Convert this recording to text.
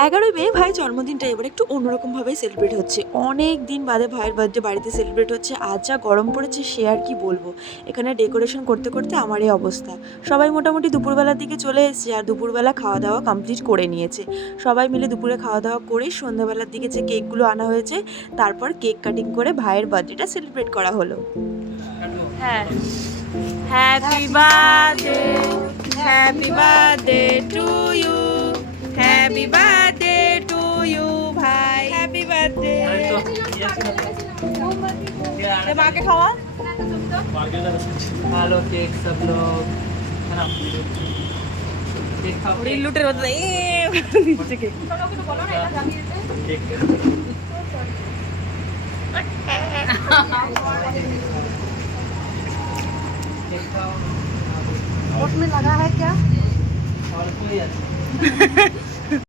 11ই মে ভাইয়ের জন্মদিনটা এবার একটু অন্যরকমভাবেই সেলিব্রেট হচ্ছে। অনেক দিন বাদে ভাইয়ের বার্থডে বাড়িতে সেলিব্রেট হচ্ছে। আজ যা গরম পড়েছে সে আর কি বলবো। এখানে ডেকোরেশন করতে করতে আমার এই অবস্থা। সবাই মোটামুটি দুপুরবেলার দিকে চলে এসেছে আর দুপুরবেলা খাওয়া দাওয়া কমপ্লিট করে নিয়েছে। সবাই মিলে দুপুরে খাওয়া দাওয়া করে সন্ধ্যাবেলার দিকে যে কেকগুলো আনা হয়েছে তারপর কেক কাটিং করে ভাইয়ের বার্থডেটা সেলিব্রেট করা হলো। হ্যাঁ, happy birthday, happy birthday to you, happy birthday to you ভাই, হ্যাপি বার্থডে। মাকে খাওয়া हेलो केक सब लोग है ना केक खाओ লুটের মতো কেক केक केक खाओ उसमें लगा है क्या? और कोई है